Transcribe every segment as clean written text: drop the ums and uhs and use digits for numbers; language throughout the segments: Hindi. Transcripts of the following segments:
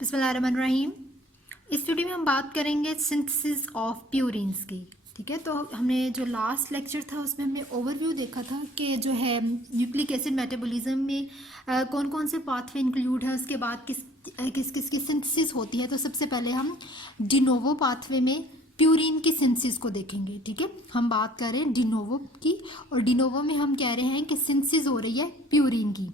बिस्मिल्लाहिर्रहमानिर्रहीम। इस वीडियो में हम बात करेंगे सिंथेसिस ऑफ प्यूरिन्स की। ठीक है, तो हमने जो लास्ट लेक्चर था उसमें हमने ओवरव्यू देखा था कि जो है न्यूक्लिक एसिड मेटाबॉलिज्म में कौन कौन से पाथवे इंक्लूड है, उसके बाद किस किस की सिंथेसिस होती है। तो सबसे पहले हम डिनोवो पाथवे में प्यूरिन की सिंथेसिस को देखेंगे। ठीक है, हम बात कर रहे हैं डिनोवो की, और डिनोवो में हम कह रहे हैं कि सिंथेसिस हो रही है प्यूरिन की।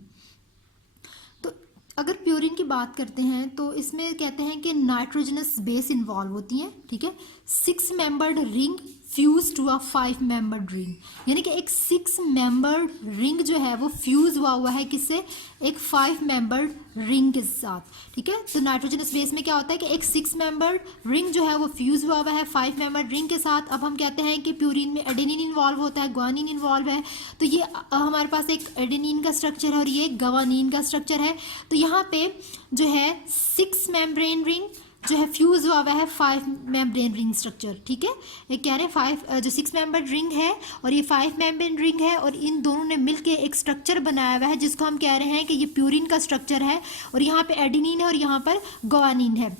तो अगर प्यूरिन की बात करते हैं तो इसमें कहते हैं कि नाइट्रोजनस बेस इन्वॉल्व होती हैं। ठीक है, 6 membered ring fuse to a 5 membered ring, यानी कि एक 6 मेंबर्ड रिंग जो है वो फ्यूज हुआ है किससे, एक 5 मेंबर्ड रिंग के साथ। ठीक है, तो नाइट्रोजनस बेस में क्या होता है कि एक 6 मेंबर्ड रिंग जो है वो फ्यूज हुआ है 5 मेंबर्ड रिंग के साथ। अब हम कहते हैं कि प्यूरिन में एडेनिन इन्वॉल्व होता है, ग्वानिन इन्वॉल्व है। तो ये हमारे पास एक एडेनिन का स्ट्रक्चर है और ये एक ग्वानिन का स्ट्रक्चर है। तो यहाँ पे जो है 6 मेम्ब्रेन रिंग जो है फ्यूज हुआ है 5 मेम्ब्रेन रिंग स्ट्रक्चर। ठीक है, ये कह रहे हैं 5 जो 6 मेंबर्ड रिंग है और ये 5 मेम्ब्रेन रिंग है, और इन दोनों ने मिलके एक स्ट्रक्चर बनाया हुआ है जिसको हम कह रहे हैं कि ये प्यूरिन का स्ट्रक्चर है, और यहाँ पे एडेनिन है और यहाँ पर ग्वानिन है।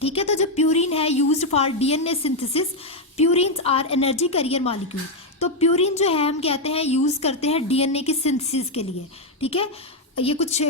ठीक है, तो जो प्यूरिन है used for DNA synthesis, purines are energy carrier molecule. तो प्यूरिन जो है हम कहते हैं यूज़ करते हैं डीएनए की सिंथेसिस के लिए। ठीक है, ये कुछ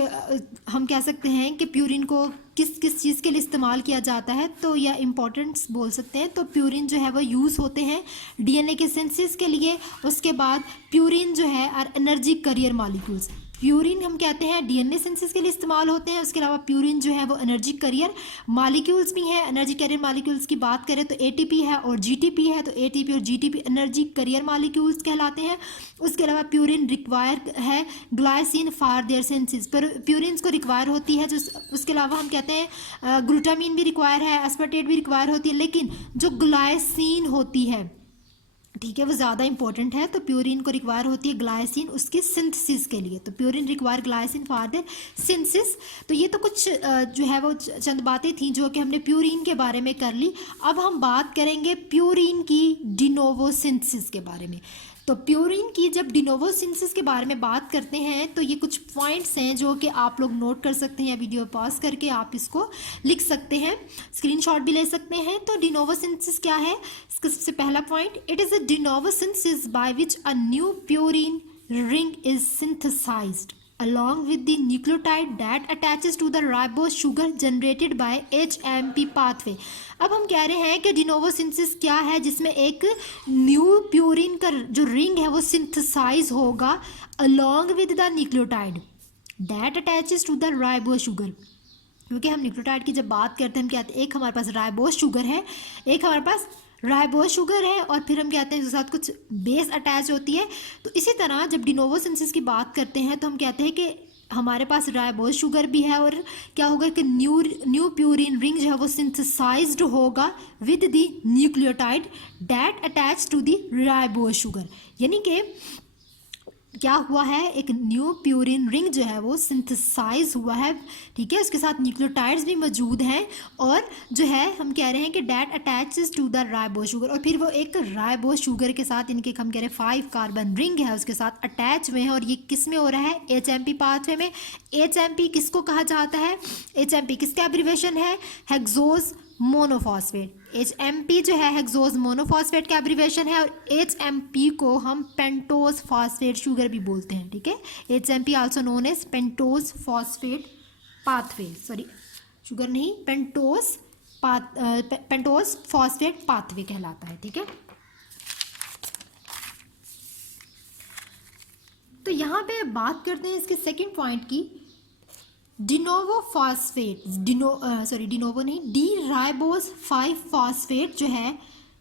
हम कह सकते हैं कि प्यूरिन को किस किस चीज़ के लिए इस्तेमाल किया जाता है, तो यह इम्पोर्टेंट्स बोल सकते हैं। तो प्यूरिन जो है वो यूज़ होते हैं डीएनए के सिंथेसिस के लिए। उसके बाद प्यूरिन जो है are energy carrier molecules. Purine हम कहते हैं डीएनए सिंथेसिस के लिए इस्तेमाल होते हैं, उसके अलावा प्यूरिन जो है वो एनर्जी कैरियर मॉलिक्यूल्स भी हैं। एनर्जी कैरियर मॉलिक्यूल्स की बात करें तो एटीपी है और जीटीपी है, तो एटीपी और जीटीपी एनर्जी कैरियर मॉलिक्यूल्स कहलाते हैं। उसके अलावा प्यूरिन रिक्वायर है ग्लाइसिन फॉर देयर सिंथेसिस, पर प्यूरिन्स को रिक्वायर होती है। जो उसके अलावा हम कहते हैं ग्लूटामीन भी रिक्वायर है, एस्पार्टेट भी रिक्वायर होती है, लेकिन जो ग्लाइसिन होती है, ठीक है, वो ज़्यादा इंपॉर्टेंट है। तो प्यूरिन को रिक्वायर होती है ग्लाइसिन उसकी सिंथेसिस के लिए। तो purine require glycine for the synthesis. तो ये तो कुछ जो है वो चंद बातें थी जो कि हमने प्यूरिन के बारे में कर ली। अब हम बात करेंगे प्यूरिन की डिनोवो सिंथेसिस के बारे में। तो प्यूरिन की जब डिनोवो सिंथेसिस के बारे में बात करते हैं तो ये कुछ पॉइंट्स हैं जो कि आप लोग नोट कर सकते हैं, या वीडियो पॉज करके आप इसको लिख सकते हैं, स्क्रीनशॉट भी ले सकते हैं। तो डिनोवो सिंथेसिस क्या है, इसका सबसे पहला point, it is a de novo synthesis by which a new purine ring is synthesised along with the nucleotide that attaches to the ribose sugar generated by HMP pathway। अब हम कह रहे हैं कि डिनोवो सिंथेसिस क्या है, जिसमें एक न्यू प्यूरिन का जो रिंग है वो सिंथेसाइज होगा along with the nucleotide that attaches to the ribose sugar। क्योंकि हम न्यूक्लियोटाइड की जब बात करते हैं हम कहते हैं एक हमारे पास राइबोस शुगर है, एक हमारे पास राइबोस शुगर है, और फिर हम कहते हैं उसके साथ कुछ बेस अटैच होती है। तो इसी तरह जब डिनोवो सिंथेसिस की बात करते हैं तो हम कहते हैं कि हमारे पास राइबोस शुगर भी है, और क्या होगा कि न्यू प्यूरिन रिंग जो है वो सिंथेसाइज्ड होगा with the nucleotide that attach to the ribose sugar. यानी कि क्या हुआ है, एक न्यू प्यूरिन रिंग जो है वो सिंथेसाइज हुआ है। ठीक है, उसके साथ न्यूक्लियोटाइड्स भी मौजूद हैं, और जो है हम कह रहे हैं कि that attaches to the ribose sugar, और फिर वो एक राइबोस शुगर के साथ इनके हम कह रहे हैं 5 कार्बन रिंग है उसके साथ अटैच हुए हैं। और ये किस में हो रहा है, एचएमपी पाथवे में। एचएमपी किसको कहा जाता है, एचएमपी किसका एब्रिविएशन है, हेक्सोज मोनोफॉस्फेट। HMP जो है हेक्सोज मोनोफॉस्फेट का एब्रिविएशन है, और HMP को हम पेंटोज फॉस्फेट शुगर भी बोलते हैं। ठीक है, HMP also known as pentose phosphate pathway, sorry sugar नहीं, पेंटोज फॉस्फेट पाथवे कहलाता है। ठीक है, तो यहाँ पे बात करते हैं इसके सेकेंड पॉइंट की, डिनोवो फॉस्फेट, डिनोवो नहीं, डी राइबोस 5 फॉस्फेट जो है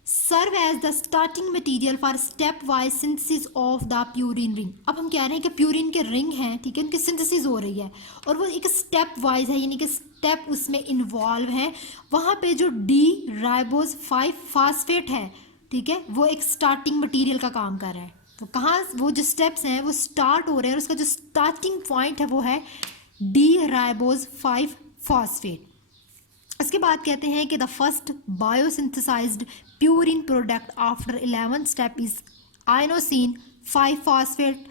serve as the starting material for stepwise synthesis of the purine ring. अब हम कह रहे हैं कि प्यूरिन के रिंग हैं, ठीक है, उनकी सिंथेसिस हो रही है और वो एक स्टेप वाइज है, यानी कि स्टेप उसमें इन्वॉल्व है। वहाँ पे जो डी राइबोस 5 फॉस्फेट है, ठीक है, वो एक स्टार्टिंग मटीरियल का काम कर रहा है। तो कहाँ वो जो स्टेप्स हैं वो स्टार्ट हो रहे हैं, और उसका जो स्टार्टिंग पॉइंट है वो है डी राइबोस 5 फॉस्फेट। इसके बाद कहते हैं कि the first biosynthesized purine product after 11 step is inosine 5 phosphate,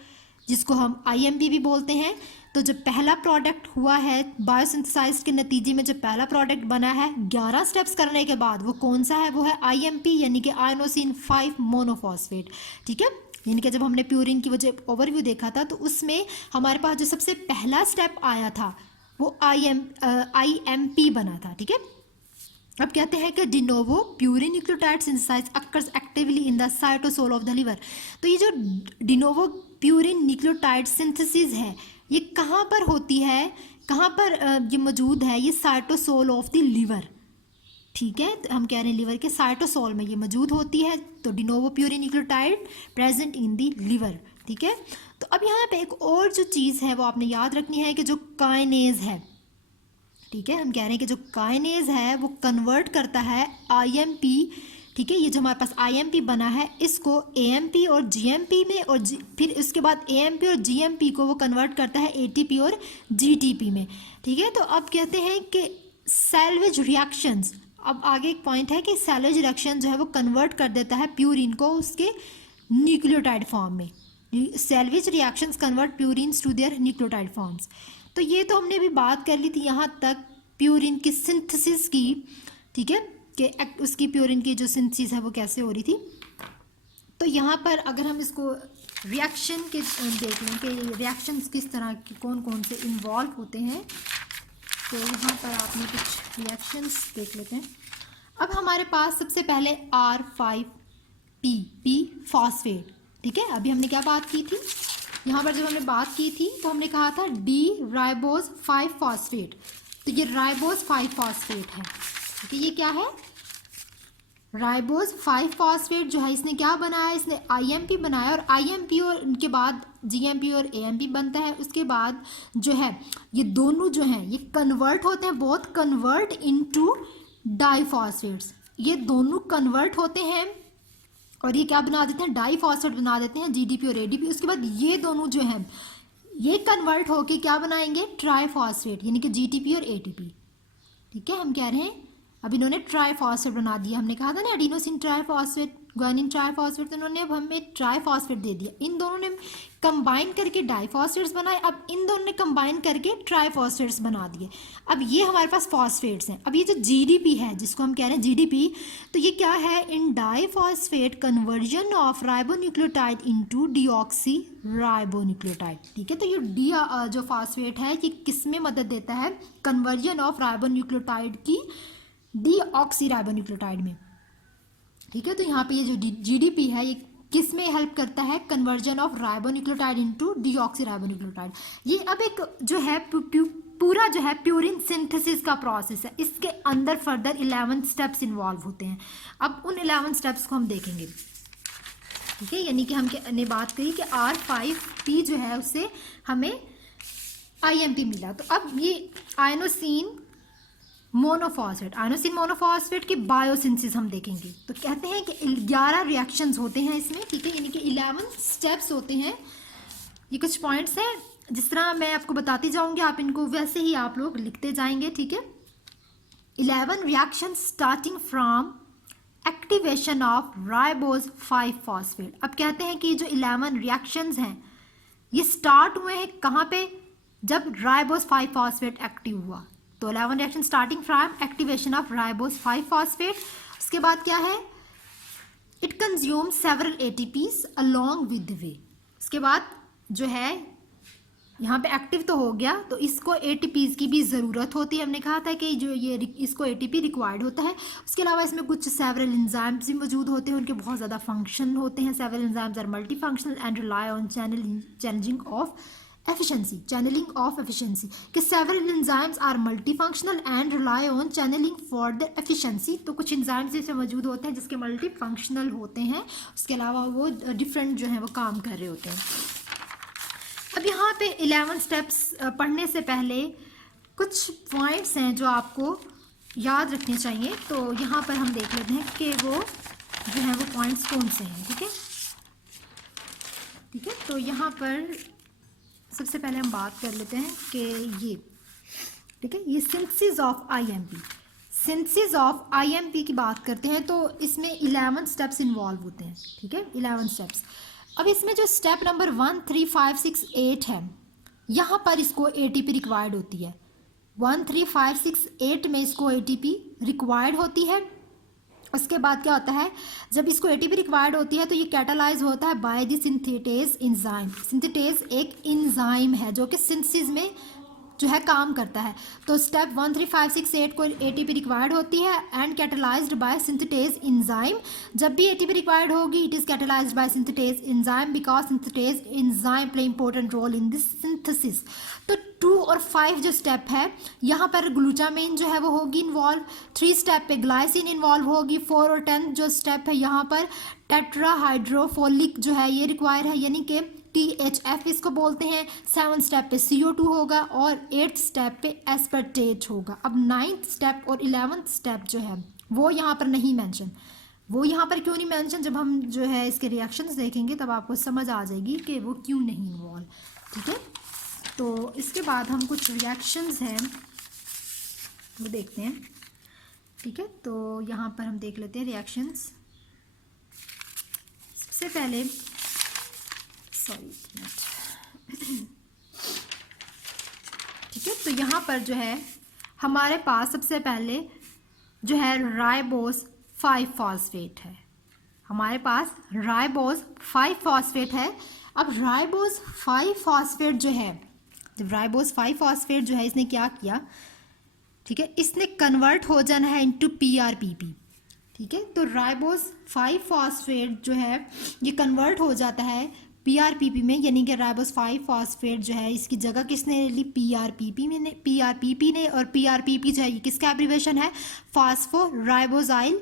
जिसको हम IMP भी बोलते हैं। तो जो पहला प्रोडक्ट हुआ है बायोसिंथेसाइज के नतीजे में, जो पहला प्रोडक्ट बना है 11 स्टेप्स करने के बाद, वो कौन सा है? वो है आईएमपी यानी कि आयनोसिन 5 मोनोफॉस्फेट। ठीक है, यानी कि जब हमने प्यूरिन की वजह ओवरव्यू देखा था तो उसमें हमारे पास जो सबसे पहला स्टेप आया था वो आईएमपी बना था। ठीक है, अब कहते हैं कि de novo purine nucleotide synthesise occurs actively in the cytosol of the liver. तो ये जो डिनोवो प्यूरिन न्यूक्लियोटाइड सिंथेसिस है ये कहाँ पर होती है, कहाँ पर ये मौजूद है? ये साइटोसोल ऑफ द लिवर। ठीक है, तो हम कह रहे हैं लिवर के साइटोसोल में ये मौजूद होती है। तो de novo purine nucleotide present in the liver. ठीक है, तो अब यहाँ पे एक और जो चीज़ है वो आपने याद रखनी है कि जो काइनेज है, ठीक है, हम कह रहे हैं कि जो काइनेज है वो कन्वर्ट करता है आईएमपी। ठीक है, ये जो हमारे पास आईएमपी बना है इसको एएमपी और जीएमपी में, और फिर उसके बाद एएमपी और जीएमपी को वो कन्वर्ट करता है एटीपी और जीटीपी में। ठीक है, तो अब कहते हैं कि सैल्वेज रिएक्शंस, अब आगे एक पॉइंट है कि सैल्वेज रिएक्शन जो है वो कन्वर्ट कर देता है प्यूरिन को उसके न्यूक्लियोटाइड फॉर्म में। Salvage reactions convert purines to their nucleotide forms. तो ये तो हमने अभी बात कर ली थी यहाँ तक प्यूरिन की सिंथेसिस की। ठीक है, कि उसकी प्यूरिन की जो सिंथेसिस है वो कैसे हो रही थी। तो यहाँ पर अगर हम इसको रिएक्शन के देख लें कि रिएक्शंस किस तरह के कौन कौन से इन्वॉल्व होते हैं, तो यहाँ पर आपने कुछ रिएक्शंस देख लेते हैं। अब हमारे पास सबसे पहले R5P फॉस्फेट। ठीक है, अभी हमने क्या बात की थी यहाँ पर, जब हमने बात की थी तो हमने कहा था डी राइबोज 5 फॉस्फेट। तो ये राइबोज 5 फॉस्फेट है। ठीक है, ये क्या है? राइबोज 5 फॉस्फेट जो है इसने क्या बनाया? इसने आईएमपी बनाया, और आईएमपी और उनके बाद जीएमपी और एएमपी बनता है। उसके बाद जो है ये दोनों जो हैं ये कन्वर्ट होते हैं, बोथ कन्वर्ट इनटू डाइफॉस्फेट्स। ये दोनों कन्वर्ट होते हैं और ये क्या बना देते हैं? डाइफॉस्फेट बना देते हैं, जीडीपी और एडीपी। उसके बाद ये दोनों जो हैं ये कन्वर्ट होके क्या बनाएंगे? ट्राइफॉस्फेट यानी कि जीटीपी और एटीपी। ठीक है, हम कह रहे हैं अब इन्होंने ट्राइफॉस्फेट बना दिया। हमने कहा था ना एडिनोसिन ट्राइफॉस्फेट, ग्वानिन ट्राइफॉस्फेट, तो इन्होंने अब हमें ट्राइफॉस्फेट दे दिया। इन दोनों ने कंबाइन करके डाइफॉस्फेट्स बनाए, अब इन दोनों ने कंबाइन करके ट्राइफॉस्फेट्स बना दिए। अब ये हमारे पास फॉस्फेट्स हैं। अब ये जो जीडीपी है जिसको हम कह रहे हैं जीडीपी, तो ये क्या है? In diphosphate conversion of ribonucleotide into deoxy ribonucleotide. ठीक है, तो ये जो फॉस्फेट है ये किस में मदद देता है? कन्वर्जन ऑफ राइबोन्यूक्लियोटाइड की डीऑक्सी राइबोन्यूक्लियोटाइड में। ठीक है, तो यहाँ पे ये जो जीडीपी है ये किस में हेल्प करता है? Conversion of ribonucleotide into deoxy ribonucleotide. ये अब एक जो है पूरा जो है प्यूरिन सिंथेसिस का प्रोसेस है। इसके अंदर फर्दर 11 स्टेप्स इन्वॉल्व होते हैं। अब उन 11 स्टेप्स को हम देखेंगे। ठीक है, यानी कि हमने बात करी कि R5P जो है उससे हमें आईएमपी मिला। तो अब ये आयनोसिन मोनोफॉस्फेट की बायोसिंथेसिस हम देखेंगे। तो कहते हैं कि 11 रिएक्शंस होते हैं इसमें। ठीक है, यानी कि 11 स्टेप्स होते हैं। ये कुछ पॉइंट्स हैं, जिस तरह मैं आपको बताती जाऊंगी आप इनको वैसे ही आप लोग लिखते जाएंगे। ठीक है, 11 reactions starting from activation of ribose 5 phosphate. अब कहते हैं कि जो 11 रिएक्शंस हैं ये स्टार्ट हुए हैं कहाँ पे? जब राइबोज 5 फॉस्फेट एक्टिव हुआ। तो 11 reaction starting from activation of ribose 5 phosphate. उसके बाद क्या है? It consume several ATPs along with the way. उसके बाद जो है यहाँ पे एक्टिव तो हो गया, तो इसको एटीपीज की भी ज़रूरत होती है। हमने कहा था कि जो ये इसको एटीपी रिक्वायर्ड होता है। उसके अलावा इसमें कुछ सेवरल एंजाइम्स भी मौजूद होते हैं, उनके बहुत ज़्यादा फंक्शन होते हैं। Several enzymes are multi functional and rely on channeling of efficiency कि several enzymes are multifunctional and rely on channeling for the efficiency. तो कुछ एंजाइम्स जैसे मौजूद होते हैं जिसके मल्टी फंक्शनल होते हैं, उसके अलावा वो डिफरेंट जो है वो काम कर रहे होते हैं। अब यहाँ पे 11 स्टेप्स पढ़ने से पहले कुछ पॉइंट्स हैं जो आपको याद रखने चाहिए। तो यहाँ पर हम देख लेते हैं कि वो जो है वो पॉइंट्स कौन से हैं। ठीक है, तो यहाँ पर सबसे पहले हम बात कर लेते हैं कि ये ठीक है, ये सिंथेसिस ऑफ आईएमपी की बात करते हैं। तो इसमें 11 स्टेप्स इन्वॉल्व होते हैं। ठीक है, 11 स्टेप्स। अब इसमें जो स्टेप नंबर 1, 3, 5, 6, 8 है, यहाँ पर इसको एटीपी रिक्वायर्ड होती है। 1 3 5 6 8 में इसको एटीपी रिक्वायर्ड होती है। उसके बाद क्या होता है, जब इसको एटीपी रिक्वायर्ड होती है तो ये कैटालाइज होता है by the synthetase enzyme. Synthetase एक एंजाइम है जो कि सिंथेसिस में जो है काम करता है। तो स्टेप 1 3 5 6 8 को एटीपी रिक्वायर्ड होती है and catalysed by synthetase enzyme. जब भी एटीपी रिक्वायर्ड होगी it is catalysed by synthetase enzyme because synthetase enzyme play important role in this synthesis. तो 2 और 5 जो स्टेप है यहाँ पर ग्लूटामेन जो है वो होगी इन्वॉल्व। 3 स्टेप पे ग्लाइसिन इन्वॉल्व होगी। 4 और 10 जो स्टेप है यहाँ पर टेट्राहाइड्रोफोलिक जो है ये रिक्वायर है, यानी कि THF इसको बोलते हैं। 7 स्टेप पे CO2 होगा और 8 स्टेप पे एस्पर्टेट होगा। अब 9th स्टेप और 11th स्टेप जो है वो यहाँ पर नहीं मेंशन। वो यहाँ पर क्यों नहीं मेंशन, जब हम जो है इसके रिएक्शंस देखेंगे तब आपको समझ आ जाएगी कि वो क्यों नहीं इन्वॉल्व। ठीक है, तो इसके बाद हम कुछ रिएक्शंस हैं वो देखते हैं। ठीक है, तो यहाँ पर हम देख लेते हैं रिएक्शंस। सबसे पहले ठीक है, तो यहाँ पर जो है हमारे पास सबसे पहले जो है राइबोस 5 फॉस्फेट है। हमारे पास राइबोस 5 फॉस्फेट है। अब राइबोस 5 फॉस्फेट जो है, जब राइबोस 5 फॉस्फेट जो है इसने क्या किया, ठीक है, इसने कन्वर्ट हो जाना है इनटू PRPP। ठीक है, तो राइबोस 5 फॉस्फेट जो है ये कन्वर्ट हो जाता है PRPP में, यानी कि राइबोस 5 फॉस्फेट जो है इसकी जगह किसने ले ली, PRPP ने। और PRPP जो है ये किसका एब्रीवेशन है, फास्फोराइबोजाइल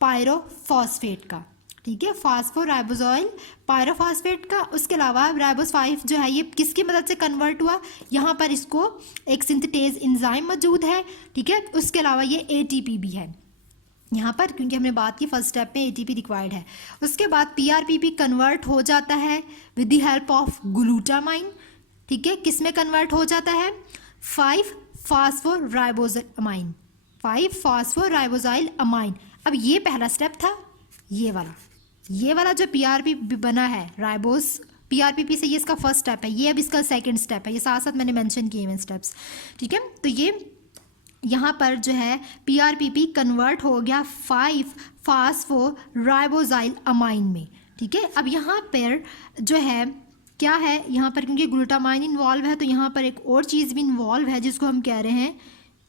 पायरोफॉस्फेट का। ठीक है, फास्फोराइबोजाइल पायरोफॉस्फेट का। उसके अलावा राइबोस 5 जो है ये किसकी मदद से कन्वर्ट हुआ, यहाँ पर इसको एक सिंथेटेज एंजाइम मौजूद है। ठीक है, उसके अलावा ये ATP भी है यहाँ पर, क्योंकि हमने बात की फर्स्ट स्टेप में ATP रिक्वायर्ड है। उसके बाद PRPP कन्वर्ट हो जाता है with the help of glutamine. ठीक है, किस में कन्वर्ट हो जाता है, 5 फास्फोराइबोजाइल अमाइन। अब ये पहला स्टेप था, ये वाला जो PRPP बना है राइबोस PRPP से, ये इसका फर्स्ट स्टेप है। ये अब इसका सेकंड स्टेप है। ये साथ साथ मैंने मेंशन किए हैं स्टेप्स। ठीक है, तो ये यहाँ पर जो है PRPP कन्वर्ट हो गया 5 फास्फोराइबोजाइल अमाइन में। ठीक है, अब यहाँ पर जो है क्या है, यहाँ पर क्योंकि ग्लूटामाइन इन्वॉल्व है तो यहाँ पर एक और चीज़ भी इन्वॉल्व है जिसको हम कह रहे हैं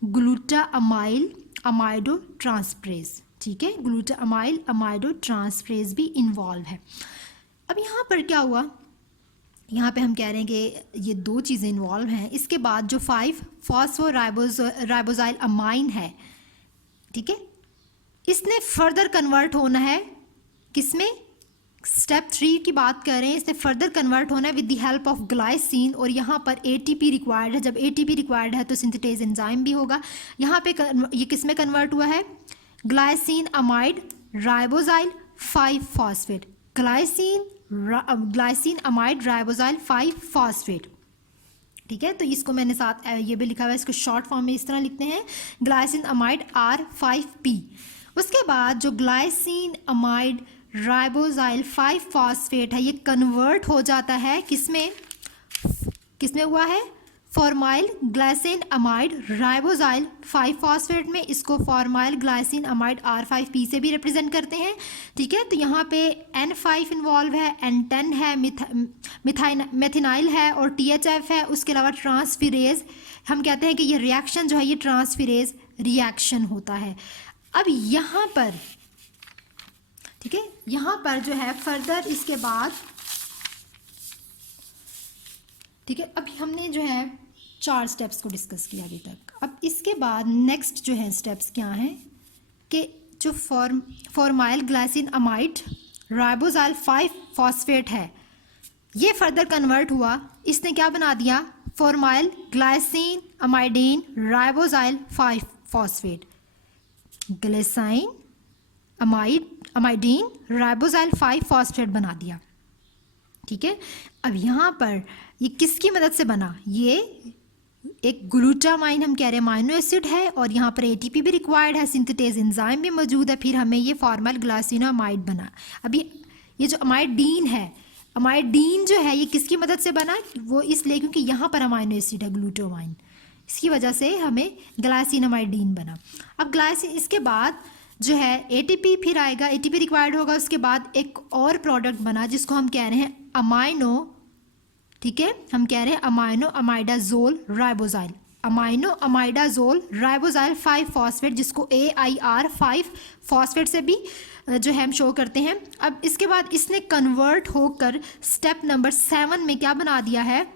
ग्लूटामाइल अमाइडो ट्रांसफरेज। ठीक है, ग्लूटामाइल अमाइडो ट्रांसफरेज भी इन्वॉल्व है। अब यहाँ पर क्या हुआ, यहाँ पे हम कह रहे हैं कि ये 2 चीज़ें इन्वॉल्व हैं। इसके बाद जो 5 फास्फोराइबोजाइल अमाइन है, ठीक है, इसने फर्दर कन्वर्ट होना है किसमें, स्टेप 3 की बात कर रहे हैं। इसने फर्दर कन्वर्ट होना है with the help of glycine, और यहाँ पर ATP रिक्वायर्ड है। जब ATP रिक्वायर्ड है तो सिंथेटेज एंजाइम भी होगा। यहाँ पे ये किस में कन्वर्ट हुआ है, glycine amide ribosyl 5 phosphate, glycine amide ribosyl 5 phosphate. ठीक है, तो इसको मैंने साथ ये भी लिखा हुआ है, इसको शॉर्ट फॉर्म में इस तरह लिखते हैं, ग्लाइसिन अमाइड R5P। उसके बाद जो ग्लाइसिन अमाइड राइबोजाइल 5 फॉस्फेट है ये कन्वर्ट हो जाता है किसमें हुआ है, formyl glycine amide ribosyl 5 phosphate में। इसको फॉर्माइल ग्लाइसिन अमाइड R5P से भी रिप्रेजेंट करते हैं। ठीक है, तो यहाँ पे N5 इन्वॉल्व है, N10 है, मेथिनाइल है और THF है। उसके अलावा ट्रांसफिरेज, हम कहते हैं कि ये रिएक्शन जो है ये ट्रांसफिरेज रिएक्शन होता है। अब यहाँ पर ठीक है, यहाँ पर जो है फर्दर इसके बाद, ठीक है, अभी हमने जो है 4 स्टेप्स को डिस्कस किया अभी तक। अब इसके बाद नेक्स्ट जो है स्टेप्स क्या हैं कि जो formyl glycine amide ribosyl 5 phosphate है ये फर्दर कन्वर्ट हुआ, इसने क्या बना दिया, formyl glycine amidine ribosyl 5 phosphate, glycine amidine ribosyl 5 phosphate बना दिया। ठीक है, अब यहाँ पर ये किसकी मदद से बना, ये एक ग्लूटामाइन हम कह रहे हैं अमाइनो एसिड है, और यहाँ पर ATP भी रिक्वायर्ड है, सिंथेटेज एंजाइम भी मौजूद है, फिर हमें ये फॉर्मल ग्लाइसिनोअमाइड बना। अभी ये जो अमाइडीन है, अमाइडीन जो है ये किसकी मदद से बना, वो इसलिए क्योंकि यहाँ पर अमाइनो एसिड है ग्लूटामाइन, इसकी वजह से हमें ग्लाइसिन अमाइडीन बना। अब ग्लाइसिन इसके बाद जो है एटीपी फिर आएगा, एटीपी रिक्वायर्ड होगा, उसके बाद एक और प्रोडक्ट बना जिसको हम कह रहे हैं अमाइनो, ठीक है, हम कह रहे हैं अमाइनो अमाइडाजोल राइबोजाइल, अमाइनो अमाइडाजोल राइबोजाइल 5 फॉस्फेट, जिसको AIR 5 फॉस्फेट से भी जो है हम शो करते हैं। अब इसके बाद इसने कन्वर्ट होकर स्टेप नंबर 7 में क्या बना दिया है,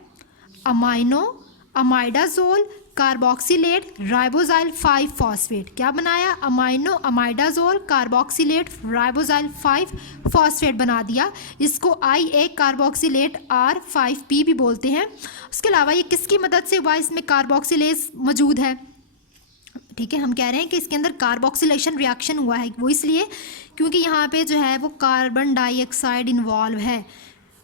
अमाइनो अमाइडाजोल कार्बोक्सिलेट राइबोजाइल 5 फॉस्फेट, क्या बनाया, अमाइनो अमाइडाजोल कार्बोक्सिलेट राइबोजाइल 5 फॉस्फेट बना दिया। इसको IA कार्बोक्सिलेट R5P भी बोलते हैं। उसके अलावा ये किसकी मदद से हुआ, इसमें कार्बोक्सिलेज मौजूद है, ठीक है, हम कह रहे हैं कि इसके अंदर कार्बोक्सिलेशन रिएक्शन हुआ है, वो इसलिए क्योंकि यहाँ पे जो है वो कार्बन डाइऑक्साइड इन्वॉल्व है,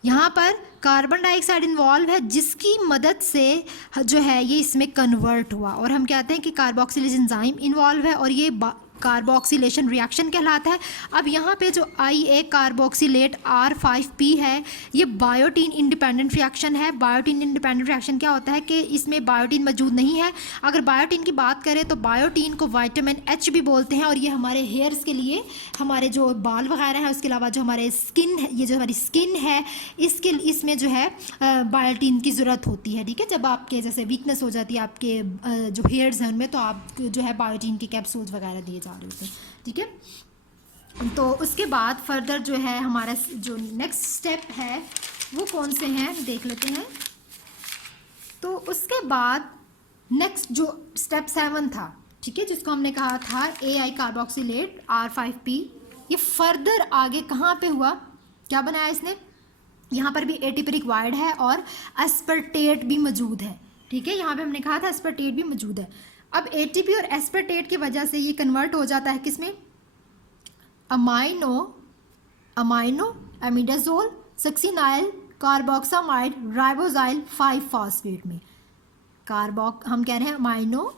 यहाँ पर कार्बन डाइऑक्साइड इन्वॉल्व है, जिसकी मदद से जो है ये इसमें कन्वर्ट हुआ, और हम कहते हैं कि कार्बोक्सिलेशन एंजाइम इन्वॉल्व है और ये कार्बोक्सिलेशन रिएक्शन कहलाता है। अब यहाँ पे जो IA कार्बोक्सिलेट R5P है ये बायोटीन इंडिपेंडेंट रिएक्शन है। बायोटीन इंडिपेंडेंट रिएक्शन क्या होता है कि इसमें बायोटीन मौजूद नहीं है। अगर बायोटीन की बात करें तो बायोटीन को विटामिन H भी बोलते हैं, और ये हमारे हेयर्स के लिए, हमारे जो बाल वगैरह हैं, उसके अलावा जो हमारे स्किन है, ये जो हमारी स्किन है इसमें जो है बायोटीन की ज़रूरत होती है, ठीक है, जब आपके जैसे वीकनेस हो जाती है आपके जो हेयर्स हैं उनमें, तो आप जो है बायोटीन के कैप्सूल्स वगैरह दिए जा रहे होते हैं, ठीक है। तो उसके बाद फर्दर जो है हमारा जो नेक्स्ट स्टेप है वो कौन से हैं देख लेते हैं। तो उसके बाद नेक्स्ट जो स्टेप 7 था, ठीक है, जिसको हमने कहा था AI कार्बोक्सिलेट R5P, ये फर्दर आगे कहाँ पे हुआ, क्या बनाया इसने, यहाँ पर भी ATP रिक्वायर्ड है और एस्पर्टेट भी मौजूद है, ठीक है, यहाँ पे हमने कहा था एस्पर्टेट भी मौजूद है। अब ATP और एस्पर्टेट की वजह से ये कन्वर्ट हो जाता है किसमें, amino एमिडाजोल succinyl carboxamide ribosyl 5 phosphate में। हम कह रहे हैं amino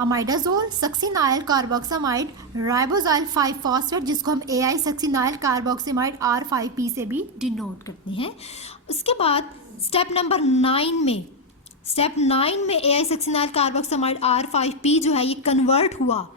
अमाइडाजोल succinyl carboxamide ribosyl 5 phosphate, जिसको हम AI सक्सिनाइल कार्बोक्सामाइड R5P से भी डिनोट करते हैं। उसके बाद स्टेप नंबर 9 में AI सक्सिनाइल कार्बोक्सामाइड R5P जो है ये कन्वर्ट हुआ,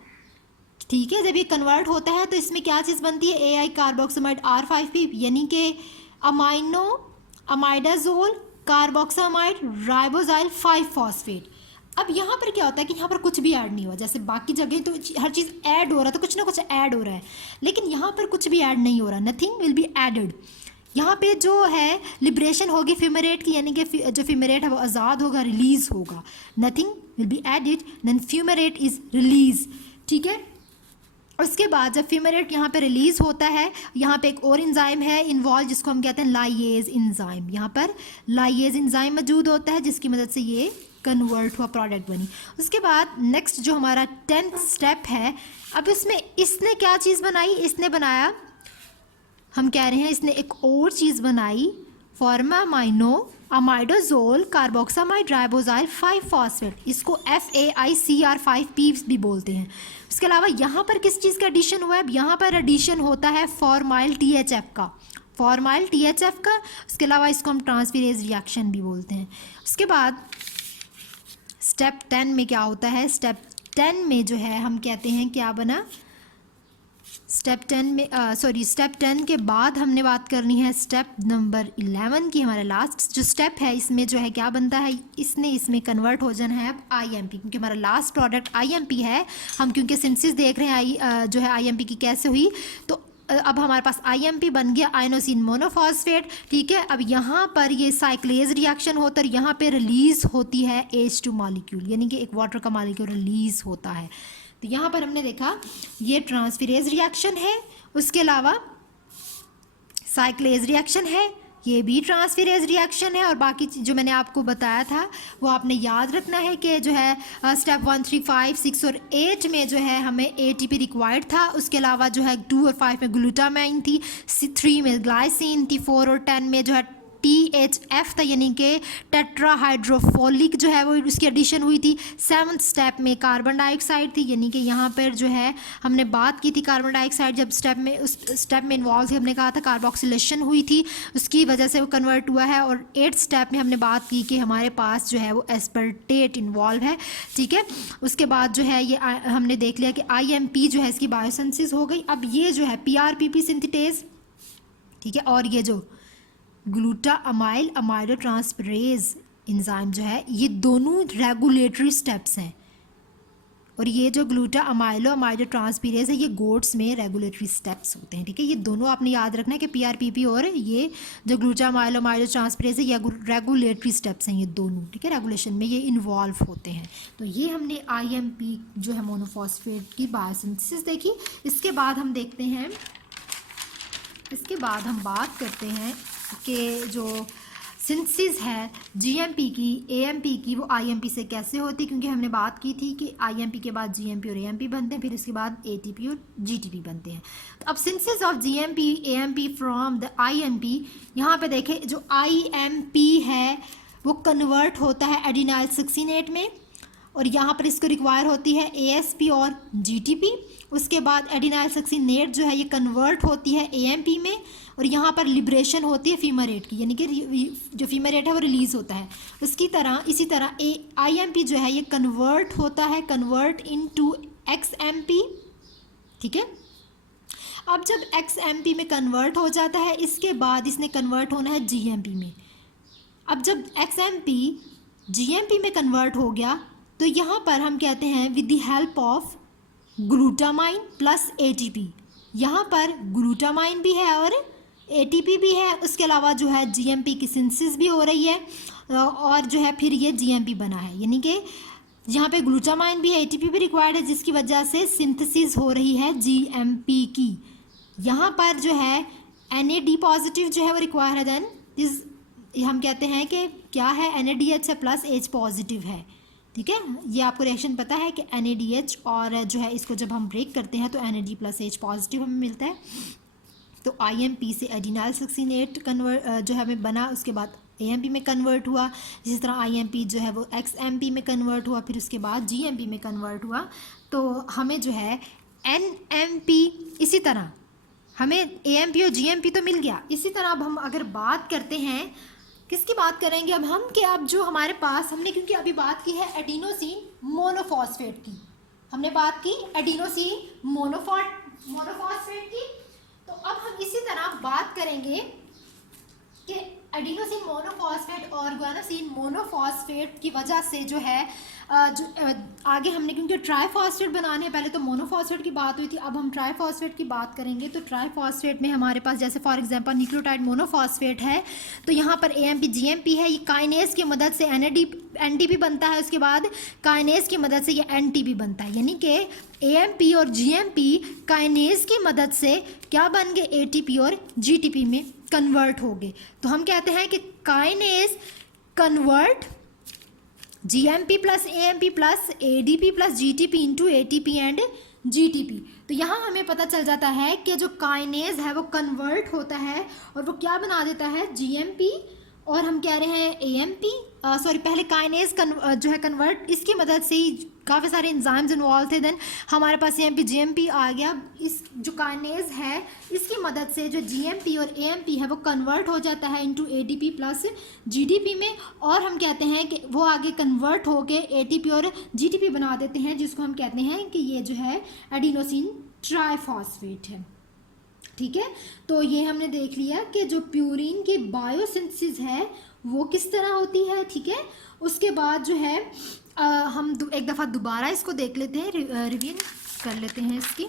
ठीक है, जब ये कन्वर्ट होता है तो इसमें क्या चीज़ बनती है, AI कार्बोक्सामाइड R5P, यानी कि amino imidazole carboxamide ribosyl 5 phosphate. अब यहाँ पर क्या होता है कि यहाँ पर कुछ भी ऐड नहीं हुआ, जैसे बाकी जगह तो हर चीज़ ऐड हो रहा है, तो कुछ ना कुछ ऐड हो रहा है, लेकिन यहाँ पर कुछ भी ऐड नहीं हो रहा, नथिंग विल बी एडेड। यहाँ पे जो है लिब्रेशन होगी फ्यूमेरेट की, यानी कि जो फ्यूमेरेट है वो आज़ाद होगा, रिलीज़ होगा, nothing will be added, then fumarate is release, ठीक है। उसके बाद जब फ्यूमेरेट यहाँ पे रिलीज़ होता है, यहाँ पे एक और एंजाइम है इन्वॉल्व जिसको हम कहते हैं लाइएज एंजाइम, यहाँ पर लाइएज एंजाइम मौजूद होता है जिसकी मदद से ये कन्वर्ट हुआ प्रोडक्ट बनी। उसके बाद नेक्स्ट जो हमारा 10th स्टेप है, अब इसमें इसने क्या चीज़ बनाई, इसने बनाया, हम कह रहे हैं इसने एक और चीज़ बनाई, फॉर्मामाइनो अमाइडोजोल कार्बोक्सामाइड राइबोजाइल 5 फॉस्फेट, इसको FAICR5P भी बोलते हैं। उसके अलावा यहाँ पर किस चीज़ का एडिशन हुआ है, यहाँ पर एडिशन होता है फॉर्माइल THF का, उसके अलावा इसको हम ट्रांसफेरेज रिएक्शन भी बोलते हैं। उसके बाद स्टेप 10 में क्या होता है, स्टेप 10 में जो है हम कहते हैं क्या बना, स्टेप 10 के बाद हमने बात करनी है स्टेप नंबर 11 की। हमारा लास्ट जो स्टेप है इसमें जो है क्या बनता है, इसमें कन्वर्ट हो जाना है अब IMP, क्योंकि हमारा लास्ट प्रोडक्ट IMP है। हम क्योंकि सिंथेसिस देख रहे हैं जो है IMP की कैसे हुई, तो अब हमारे पास IMP बन गया आइनोसिन मोनोफॉस्फेट, ठीक है। अब यहाँ पर ये साइक्लेज रिएक्शन होता है, यहाँ पे रिलीज़ होती है H2 मॉलिक्यूल, यानी कि एक वाटर का मॉलिक्यूल रिलीज़ होता है। तो यहाँ पर हमने देखा ये ट्रांसफेरेज रिएक्शन है, उसके अलावा साइक्लेज रिएक्शन है, ये भी ट्रांसफेरेज रिएक्शन है, और बाकी जो मैंने आपको बताया था वो आपने याद रखना है कि जो है स्टेप 1, 3, 5, 6 और 8 में जो है हमें ATP रिक्वायर्ड था, उसके अलावा जो है 2 और 5 में ग्लूटामाइन थी, 3 में ग्लाइसिन थी, 4 और 10 में जो है THF था, यानी कि टेट्राहाइड्रोफोलिक जो है वो उसकी एडिशन हुई थी। 7th स्टेप में कार्बन डाइऑक्साइड थी, यानी कि यहाँ पर जो है हमने बात की थी कार्बन डाइऑक्साइड जब उस स्टेप में इन्वॉल्व थी, हमने कहा था कार्बोक्सिलेशन हुई थी, उसकी वजह से वो कन्वर्ट हुआ है। और 8th स्टेप में हमने बात की कि हमारे पास जो है वो एस्पर्टेट इन्वॉल्व है, ठीक है। उसके बाद जो है ये हमने देख लिया कि IMP जो है इसकी बायोसिंथेसिस हो गई। अब ये जो है PRPP सिंथेटेज, ठीक है, और ये जो ग्लूटामाइल अमाइडोट्रांसफरेज एंजाइम जो है ये दोनों रेगुलेटरी स्टेप्स हैं। और ये जो ग्लूटामाइलो अमाइडोट्रांसफरेज है ये गोट्स में रेगुलेटरी स्टेप्स होते हैं, ठीक है। ये दोनों आपने याद रखना है कि PRPP और ये जो ग्लूटामाइलो अमाइडोट्रांसफरेज है ये रेगुलेटरी स्टेप्स हैं, ये दोनों, ठीक है, रेगुलेशन में ये इन्वॉल्व होते हैं। तो ये हमने IMP जो है मोनोफॉस्फेट की बायोसिंथेसिस देखी। इसके बाद हम देखते हैं, इसके बाद हम बात करते हैं कि जो सिंथेसिस है GMP की, AMP की, वो IMP से कैसे होती है, क्योंकि हमने बात की थी कि IMP के बाद GMP और AMP बनते हैं, फिर उसके बाद ATP और GTP बनते हैं। तो अब synthesis of GMP AMP from the IMP, यहाँ पे देखें जो IMP है वो कन्वर्ट होता है एडिनाइल सक्सिनेट में, और यहाँ पर इसको रिक्वायर होती है ASP और GTP। उसके बाद एडिनाइल सक्सिनेट जो है ये कन्वर्ट होती है AMP में, और यहाँ पर लिब्रेशन होती है फीमरेट की, यानी कि जो फीमरेट है वो रिलीज़ होता है। इसी तरह IMP जो है ये कन्वर्ट होता है, कन्वर्ट इनटू XMP, ठीक है। अब जब XMP में कन्वर्ट हो जाता है, इसके बाद इसने कन्वर्ट होना है GMP में। अब जब XMP GMP में कन्वर्ट हो गया तो यहाँ पर हम कहते हैं with the help of glutamine plus ATP, यहाँ पर ग्लूटामाइन भी है और ATP भी है, उसके अलावा जो है GMP की सिंथेसिस भी हो रही है, और जो है फिर ये GMP बना है, यानी कि यहाँ पे ग्लूटामाइन भी है, ATP भी रिक्वायर्ड है, जिसकी वजह से सिंथेसिस हो रही है GMP की। यहाँ पर जो है NAD पॉजिटिव जो है वो रिक्वायर है, देन इस हम कहते हैं कि क्या है NADH है प्लस H पॉजिटिव है, ठीक है। ये आपको रिएक्शन पता है कि NADH और जो है इसको जब हम ब्रेक करते हैं तो NAD प्लस H पॉजिटिव हमें मिलता है। तो IMP से एडिनाइल सक्सिनेट जो है हमें बना, उसके बाद AMP में कन्वर्ट हुआ, इसी तरह IMP जो है वो XMP में कन्वर्ट हुआ, फिर उसके बाद GMP में कन्वर्ट हुआ, तो हमें जो है NMP, इसी तरह हमें AMP और GMP तो मिल गया। इसी तरह अब हम अगर बात करते हैं, किसकी बात करेंगे अब हम, कि अब जो हमारे पास हमने, क्योंकि अभी बात की है एडिनोसिन मोनोफॉस्फेट की, हमने बात की एडिनोसिन मोनोफॉस्फेट की, तो अब हम इसी तरह बात करेंगे कि एडिनोसिन मोनोफॉस्फेट और गुआनोसिन मोनोफॉस्फेट की वजह से जो है आगे हमने, क्योंकि ट्राईफॉस्फेट बनाने पहले तो मोनोफॉस्फेट की बात हुई थी, अब हम ट्राईफॉस्फेट की बात करेंगे। तो ट्राईफॉस्फेट में हमारे पास जैसे फॉर एग्जांपल न्यूक्लियोटाइड मोनोफॉस्फेट है, तो यहाँ पर AMP GMP है, ये काइनेज की मदद से NADP बनता है, उसके बाद काइनेज की मदद से ये NTP बनता है, यानी कि AMP और GMP काइनेज की मदद से क्या बन गए, ATP और GTP में कन्वर्ट हो गए। तो हम कहते हैं कि kinase convert GMP plus AMP plus ADP plus GTP into ATP and GTP। तो यहाँ हमें पता चल जाता है कि जो काइनेज है वो कन्वर्ट होता है और वो क्या बना देता है, GMP, और हम कह रहे हैं AMP, पहले काइनेज जो है कन्वर्ट, इसकी मदद से ही काफ़ी सारे एंजाइम्स इन्वॉल्व थे, देन हमारे पास AMP GMP आ गया। इस जो काइनेज है इसकी मदद से जो GMP और AMP है वो कन्वर्ट हो जाता है इनटू ADP प्लस GDP में, और हम कहते हैं कि वो आगे कन्वर्ट होके ATP और GTP बना देते हैं, जिसको हम कहते हैं कि ये जो है एडिनोसिन ट्राईफॉस्फेट है, ठीक है। तो ये हमने देख लिया कि जो प्यूरिन की बायोसिंथेसिस है वो किस तरह होती है, ठीक है। उसके बाद जो है हम एक दफ़ा दोबारा इसको देख लेते हैं, रिव्यू कर लेते हैं इसकी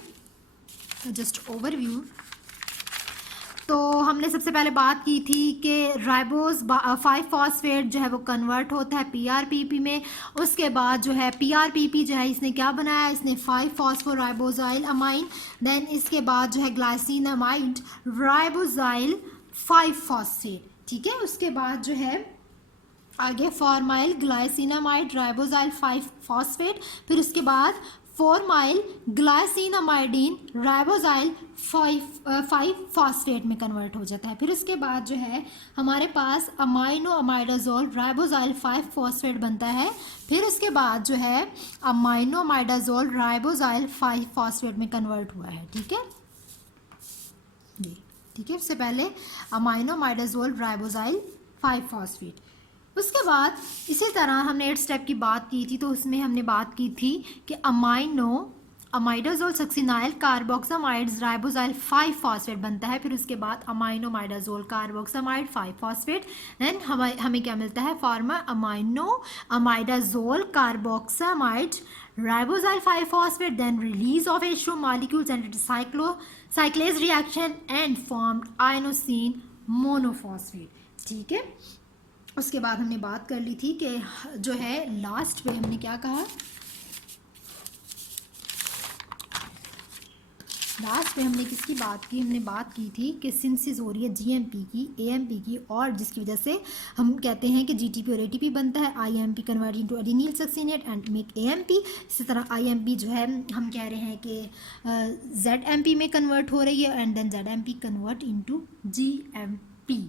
जस्ट ओवरव्यू। तो हमने सबसे पहले बात की थी कि राइबोस 5 फॉस्फेट जो है वो कन्वर्ट होता है PRPP में, उसके बाद जो है PRPP जो है इसने क्या बनाया, इसने 5 फॉस्फोराइबोजाइल अमाइन, देन इसके बाद जो है ग्लाइसिनामाइड राइबोजाइल 5 फॉस्फेट, ठीक है। उसके बाद जो है आगे फॉर्माइल ग्लाइसिनामाइड राइबोजाइल 5 फॉस्फेट, फिर उसके बाद 4-माइल ग्लाइसिनमाइडिन राइबोजाइल 5 फॉस्फेट में कन्वर्ट हो जाता है। फिर उसके बाद जो है हमारे पास अमाइनो अमाइडाजोल राइबोजाइल 5 फॉस्फेट बनता है। फिर उसके बाद जो है अमाइनो अमाइडाजोल राइबोजाइल 5 फॉस्फेट में कन्वर्ट हुआ है। ठीक है, ये ठीक है, इससे पहले अमाइनो अमाइडाजोल राइबोजाइल 5 फॉस्फेट। उसके बाद इसी तरह हमने 8 स्टेप की बात की थी, तो उसमें हमने बात की थी कि अमाइडाजोल सक्सिनाइल कार्बोक्सामाइड्स राइबोजाइल 5 फॉस्फेट बनता है। फिर उसके बाद amino imidazole carboxamide 5 phosphate, then हमें क्या मिलता है, formyl amino imidazole carboxamide ribosyl 5 phosphate, then release of H2 molecules and cyclase reaction and formed inosine monophosphate. ठीक है, उसके बाद हमने बात कर ली थी कि जो है लास्ट पे हमने क्या कहा, लास्ट पे हमने किसकी बात की, हमने बात की थी कि सिंथेसिस हो रही है जीएमपी की, एएमपी की, और जिसकी वजह से हम कहते हैं कि जीटीपी और एटीपी बनता है। IMP convert into adenyl succinate and make AMP. इसी तरह आईएमपी जो है हम कह रहे हैं कि जेडएमपी में कन्वर्ट हो रही है and then ZMP convert into GMP.